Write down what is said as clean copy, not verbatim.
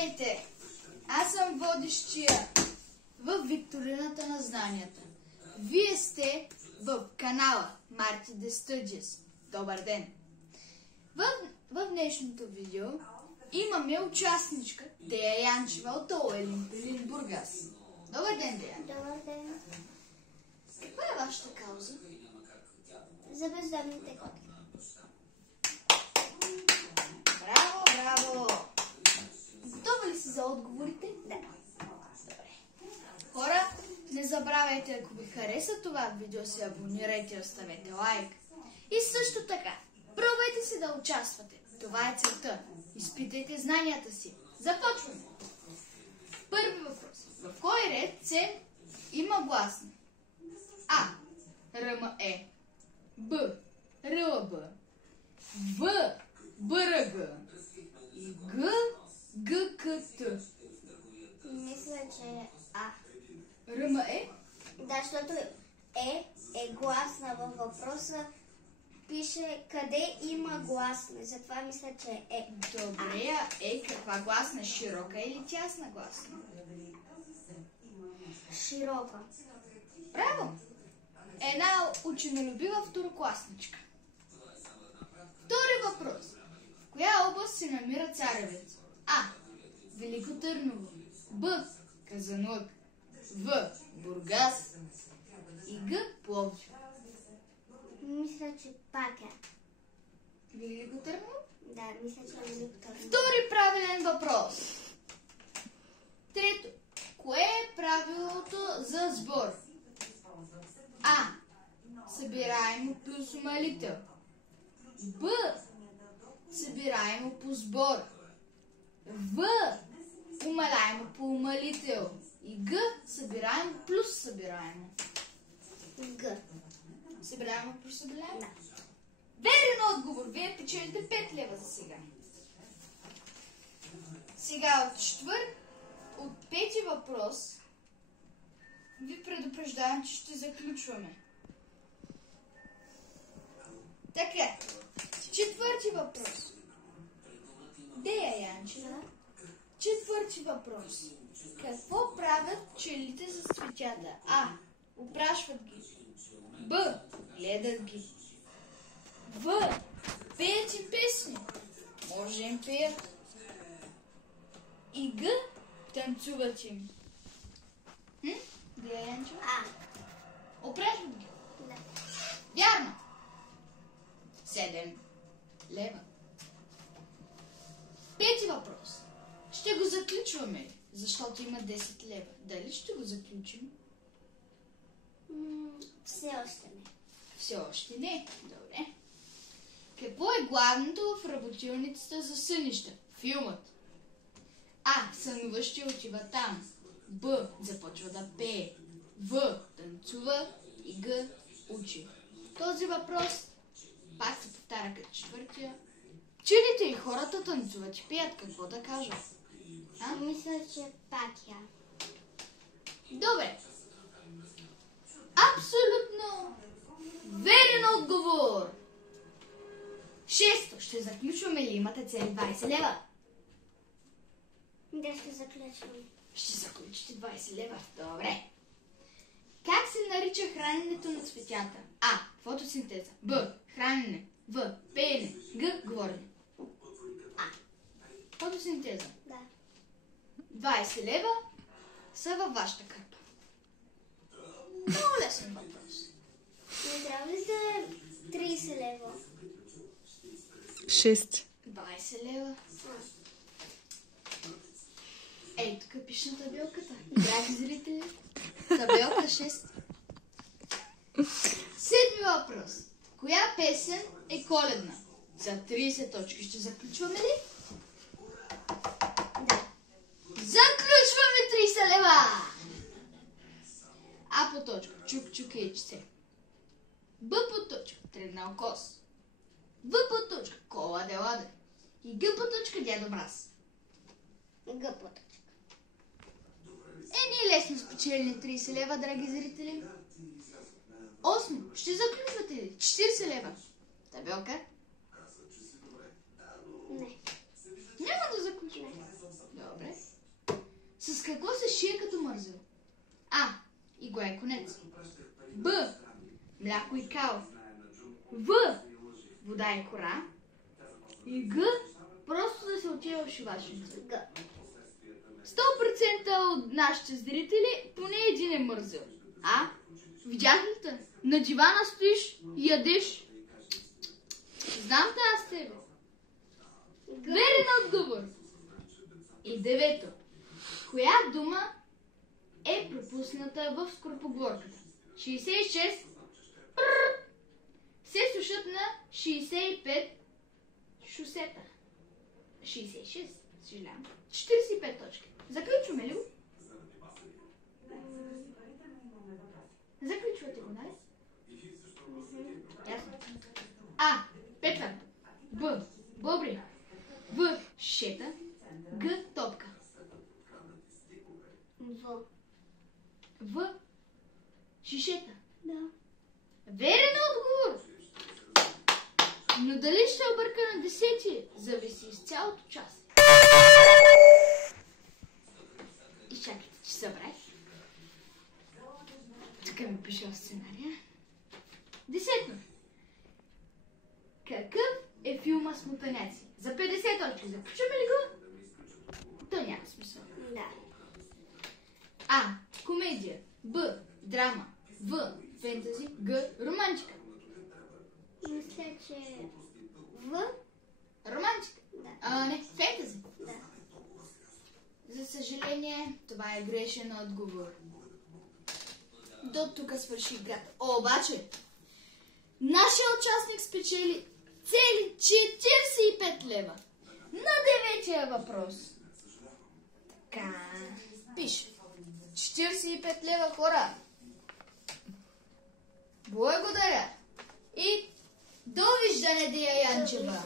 Здравейте! Аз съм водещия в Викторината на знанията. Вие сте в канала Marty The Studios. Добър ден! В днешното видео имаме участничка Дея Янчева от Олелин Пилин, Бургас. Добър ден, Дея! Добър ден! Каква е вашата кауза? За бездомните котки. Браво, браво! Готова ли си за отговорите? Да. Добре. Хора, не забравяйте, ако ви хареса това видео, се абонирайте и оставете лайк. И също така, пробвайте се да участвате. Това е целта. Изпитайте знанията си. Започваме. Първи въпрос. В кой ред се има гласни? А. РМЕ. Б. РЛБ. В. БРГ. И Г. ГКТ. Мисля, че е А. РМЕ? Да, защото е гласна във въпроса. Пише къде има гласна. Затова мисля, че е. Добре, каква гласна? Широка или тясна гласна? Широка. Браво! Една ученолюбива второкласничка. Втори въпрос. В коя област се намира Царевец? А. Велико Търново. Б. Казанлък. В. Бургас. И Г. Пловдив. Мисля, че пак е. Велико Търново? Да, мисля, че е Велико Търново. Втори правилен въпрос. Трето. Кое е правилото за сбор? А. Събираемо плюс умалител. Б. Събираемо по сбор. В. Умаляемо по умалител. И Г. Събираемо плюс събираемо. Г. Събираемо плюс събираемо? Да. Верен отговор. Вие печелите 5 лева за сега. Сега от пети въпрос ви предупреждавам, че ще заключваме. Така, четвърти въпрос. Дея Янчева. Четвърти въпрос. Какво правят пчелите за цветята? А. Опрашват ги. Б. Гледат ги. В. Пеят им песни. Може им пеят. И Г. Танцуват им. Дея Янчева? А. Опрашват ги. Да. Вярно. 7 лева. Пети въпрос. Ще го заключваме, защото има 10 лева. Дали ще го заключим? Все още не. Все още не. Добре. Какво е главното в работилницата за сънища? Филмът. А. Сънуващия отива там. Б. Започва да пее. В. Танцува. И Г. Учи. Този въпрос пак се повтаря като четвъртия. Пчелите и хората танцуват и пеят. Какво да кажа? Мисля, че пак я. Добре. Абсолютно верен отговор. Шесто. Ще заключваме ли? Имате цели 20 лева? Да, ще заключвам. Ще заключите 20 лева. Добре. Как се нарича храненето на цветята? А. Фотосинтеза. Б. Хранене. В. Пеене. Г. Говорене. А. Фотосинтеза. Да. 20 лева са във вашата кърпа. Много лесен въпрос. Не трябва ли да е 30 лева? 6. 20 лева. Ей, тук пише на табелката. Драги зрители, табелка 6. Седми въпрос. Коя песен е коледна? За 30 точки ще заключваме ли? Да. Заключваме 30 лева! А по точка. Чук-чук ейчце. Б по точка. Тръгнал кос. В по точка. Кола де ладе. И Г по точка. Дядо Мраз. Г по точка. Ние лесно спечелили 30 лева, драги зрители. 8. Ще заключвате ли? 40 лева. Табелка? Не. Няма да заключим. Добре. конец. Б. Мляко и кал. В. Вода и кора. И Г. Просто да се отива в шивачница. Г. 100% от нашите зрители поне един е мързел. А? Видях ли те? На дивана стоиш и ядеш. Знам те аз тебе. Верен отговор. И 9. Коя дума е пропусната в скоропоговорката? 66 се сушат на 65 шосета. 66, съжалявам. 45 точки. Заключваме ли го? Заключвате го, нали? Ясно. А. Петър. Б. Бобри. В. Шета. Г. Топка. В. В. Шишета. Да. Верен отговор. Но дали ще обърка на 10, зависи из цялото час. И чакайте, че събрах. Тук ми пише в сценария. 10. Какъв е филма Смотаняци? За 50 точки. Заключваме ли го? То няма смисъл. Да. А. Комедия. Б. Драма. В. Фентази. Г. Романтика. Мисля, че В. Романтика. Да. Не, фентази. Да. За съжаление, това е грешен отговор. До тук свърши играта. Обаче, нашия участник спечели цели 45 лева. На 9-тия въпрос. Така, пише. 45 лева, хора. Благодаря. И довиждане, Дея Янчева.